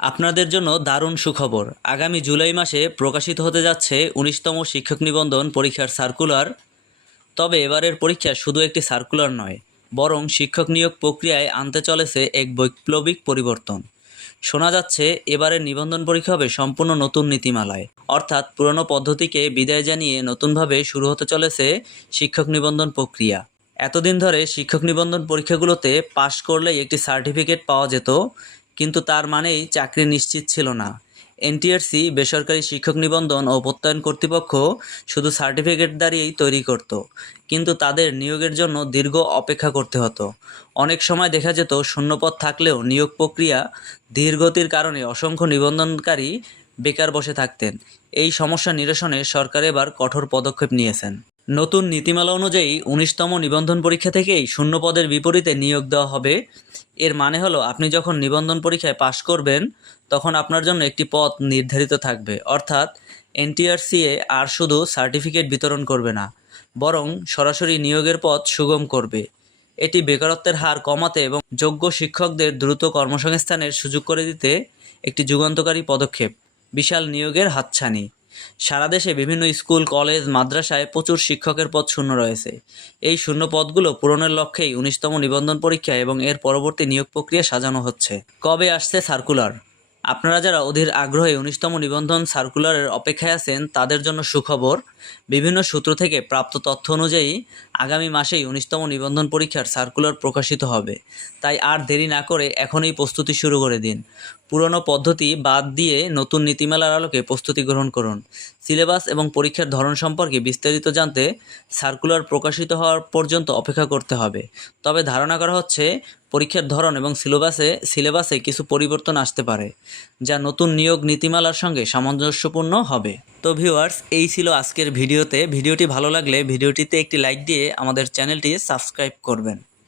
আপনাদের জন্য দারুণ সুখবর। আগামী জুলাই মাসে প্রকাশিত হতে যাচ্ছে ১৯তম শিক্ষক নিবন্ধন পরীক্ষার সার্কুলার। তবে এবারের পরীক্ষা শুধু একটি সার্কুলার নয়, বরং শিক্ষক নিয়োগ প্রক্রিয়ায় আনতে চলেছে এক বৈপ্লবিক পরিবর্তন। শোনা যাচ্ছে এবারের নিবন্ধন পরীক্ষা হবে সম্পূর্ণ নতুন নীতিমালায়, অর্থাৎ পুরনো পদ্ধতিকে বিদায় জানিয়ে নতুনভাবে শুরু হতে চলেছে শিক্ষক নিবন্ধন প্রক্রিয়া। এতদিন ধরে শিক্ষক নিবন্ধন পরীক্ষাগুলোতে পাশ করলেই একটি সার্টিফিকেট পাওয়া যেত, কিন্তু তার মানেই চাকরি নিশ্চিত ছিল না। এনটিআরসি বেসরকারি শিক্ষক নিবন্ধন ও প্রত্যয়ন কর্তৃপক্ষ শুধু সার্টিফিকেট দাঁড়িয়েই তৈরি করত, কিন্তু তাদের নিয়োগের জন্য দীর্ঘ অপেক্ষা করতে হতো। অনেক সময় দেখা যেত শূন্যপদ থাকলেও নিয়োগ প্রক্রিয়া ধীরগতির কারণে অসংখ্য নিবন্ধনকারী বেকার বসে থাকতেন। এই সমস্যা নিরসনে সরকার এবার কঠোর পদক্ষেপ নিয়েছেন। নতুন নীতিমালা অনুযায়ী ১৯তম নিবন্ধন পরীক্ষা থেকেই শূন্য পদের বিপরীতে নিয়োগ দেওয়া হবে। এর মানে হলো, আপনি যখন নিবন্ধন পরীক্ষায় পাশ করবেন তখন আপনার জন্য একটি পদ নির্ধারিত থাকবে, অর্থাৎ এনটিআরসিএ আর শুধু সার্টিফিকেট বিতরণ করবে না, বরং সরাসরি নিয়োগের পথ সুগম করবে। এটি বেকারত্বের হার কমাতে এবং যোগ্য শিক্ষকদের দ্রুত কর্মসংস্থানের সুযোগ করে দিতে একটি যুগান্তকারী পদক্ষেপ। বিশাল নিয়োগের হাতছানি। সারা দেশে বিভিন্ন স্কুল, কলেজ, মাদ্রাসায় প্রচুর শিক্ষকের পদ শূন্য রয়েছে। এই শূন্য পদগুলো পূরণের লক্ষ্যেই ১৯তম নিবন্ধন পরীক্ষা এবং এর পরবর্তী নিয়োগ প্রক্রিয়া সাজানো হচ্ছে। কবে আসছে সার্কুলার? আপনারা যারা অধীর আগ্রহে ১৯তম নিবন্ধন সার্কুলারের অপেক্ষায় আছেন তাদের জন্য সুখবর। বিভিন্ন সূত্র থেকে প্রাপ্ত তথ্য অনুযায়ী আগামী মাসেই ১৯তম নিবন্ধন পরীক্ষার সার্কুলার প্রকাশিত হবে। তাই আর দেরি না করে এখনই প্রস্তুতি শুরু করে দিন। পুরনো পদ্ধতি বাদ দিয়ে নতুন নীতিমালার আলোকে প্রস্তুতি গ্রহণ করুন। সিলেবাস এবং পরীক্ষার ধরন সম্পর্কে বিস্তারিত জানতে সার্কুলার প্রকাশিত হওয়ার পর্যন্ত অপেক্ষা করতে হবে। তবে ধারণা করা হচ্ছে পরীক্ষার ধরন এবং সিলেবাসে কিছু পরিবর্তন আসতে পারে, যা নতুন নিয়োগ নীতিমালার সঙ্গে সামঞ্জস্যপূর্ণ হবে। তো ভিউয়ার্স, এই ছিল আজকের ভিডিওটি ভালো লাগলে ভিডিওটিতে একটি লাইক দিয়ে আমাদের চ্যানেলটি সাবস্ক্রাইব করবেন।